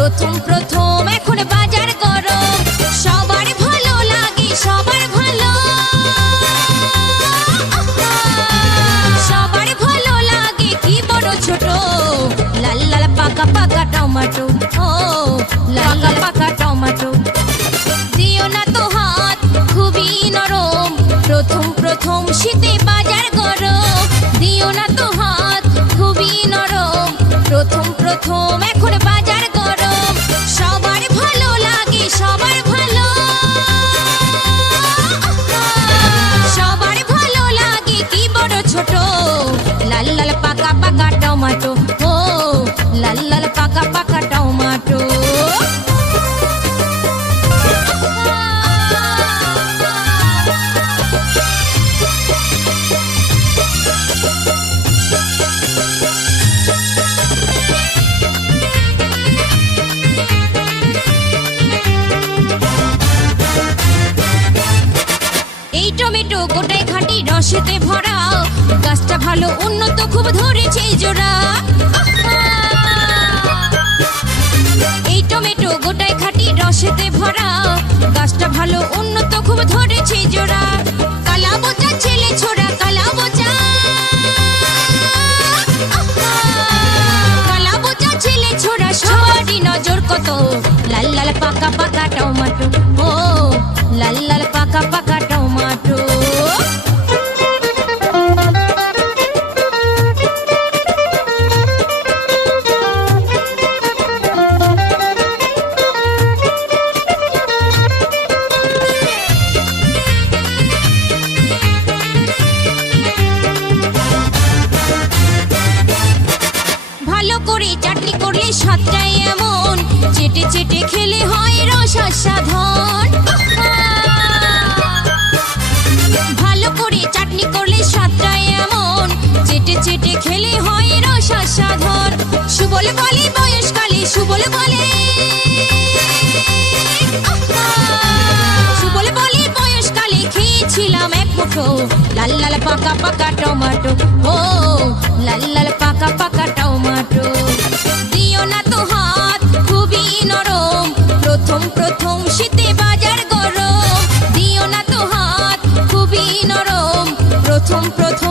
প্রথম প্রথম এখন বাজার গরম, সবার ভালো লাগে সবার ভালো, সবার ভালো লাগে কি বড় ছোট। লাল লাল পাকা পাকা টমেটো, ও লাল লাল পাকা টমেটো। দিও না তো হাত খুবই নরম, প্রথম প্রথম শীতে বাজার গরম। দিও না তো হাত খুবই নরম, প্রথম প্রথম এখন বাজার গরম, সবার ভালো লাগে সবার ভালো, সবার ভালো লাগে কি বড় ছোট। লাল লাল পাকা পাকা টমেটো, ও লাল লাল পাকা পাকা টমেটো। এই টমেটো গোটায় খাঁটি রসেতে ভরা, গাছটা ভালো উন্নত খুব ধরেছে জোড়া। এই টমেটো গোটায় খাঁটি রসেতে ভরা, গাছটা ভালো উন্নত খুব ধরেছে জোড়া। কালা বোচা ছেলে ছোড়া কালা বোচা, কালা বোচা ছেলে ছোড়া সবারই নজর কত। লাল লাল পাকা পাকা টমেটো, ও লাল লাল পাকা পাকা টমেটো। ভালো করে চাটনি করলে স্বাদটাই এমন, চেটে চেটে খেলে হয় রস সাধন। ভালো করে চাটনি করলে স্বাদটাই এমন, চেটে চেটে খেলে হয় রস সাধন। সুবল বলে বয়সকালে সুবল বলে, সুবল বলে বয়সকালে খেয়েছিলাম এক মুঠো। লাল লাল পাকা পাকা টমেটো, ও লাল লাল পাকা পাকা টমেটো। দিও না তো হাত খুবই নরম, প্রথম প্রথম শীতে বাজার গরম। দিও না তো হাত খুবই নরম, প্রথম প্রথম